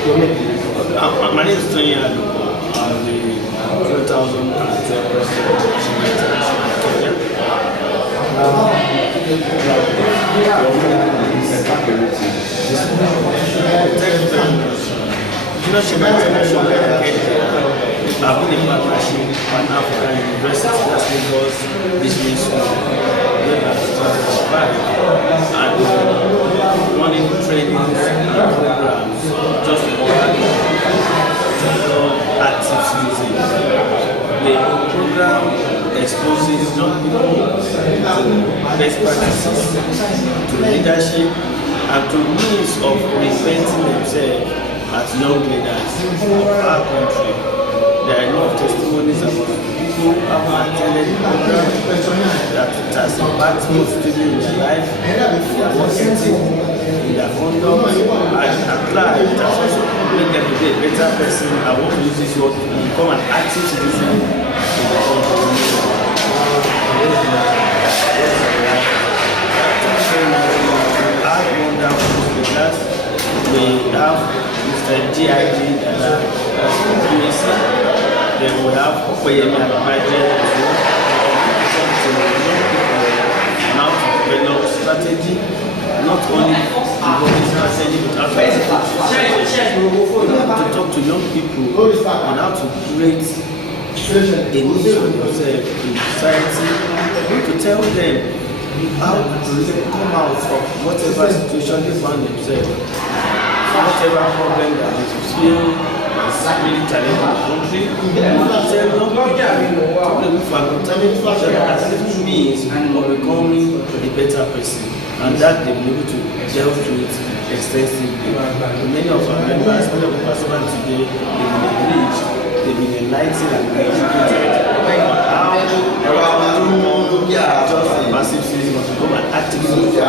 My name is Tony Aluko. I'm the 2012 president of Kenya. I've been in partnership with Pan-African University, that's Lagos Business School, and running trainings and programs just for active citizens. The program exposes young people to best practices, to leadership, and to means of reinventing themselves as young leaders of our country. There are a lot of testimonies about people who have attended the program that it has impacted positively in their life, in their work ethic, in their conduct, and at large it has also made them to be a better person. I want to use this word to become an active citizen in the country. We have Mr. G.I.G. Dada, then we have Okoyemi Agbaje, now to develop strategy, not only developing strategy, but also to talk to young people on how to create a niche for themselves in society, to tell them how to come out of whatever situation they find themselves, whatever problem that they feel is really challenging the country. Tell them alternative means of becoming a better person, and that they will be able to delve through it extensively. Many of our members, many of the participants today, they've been enriched, they've been enlightened and educated on how just a passive citizen must become an active citizen.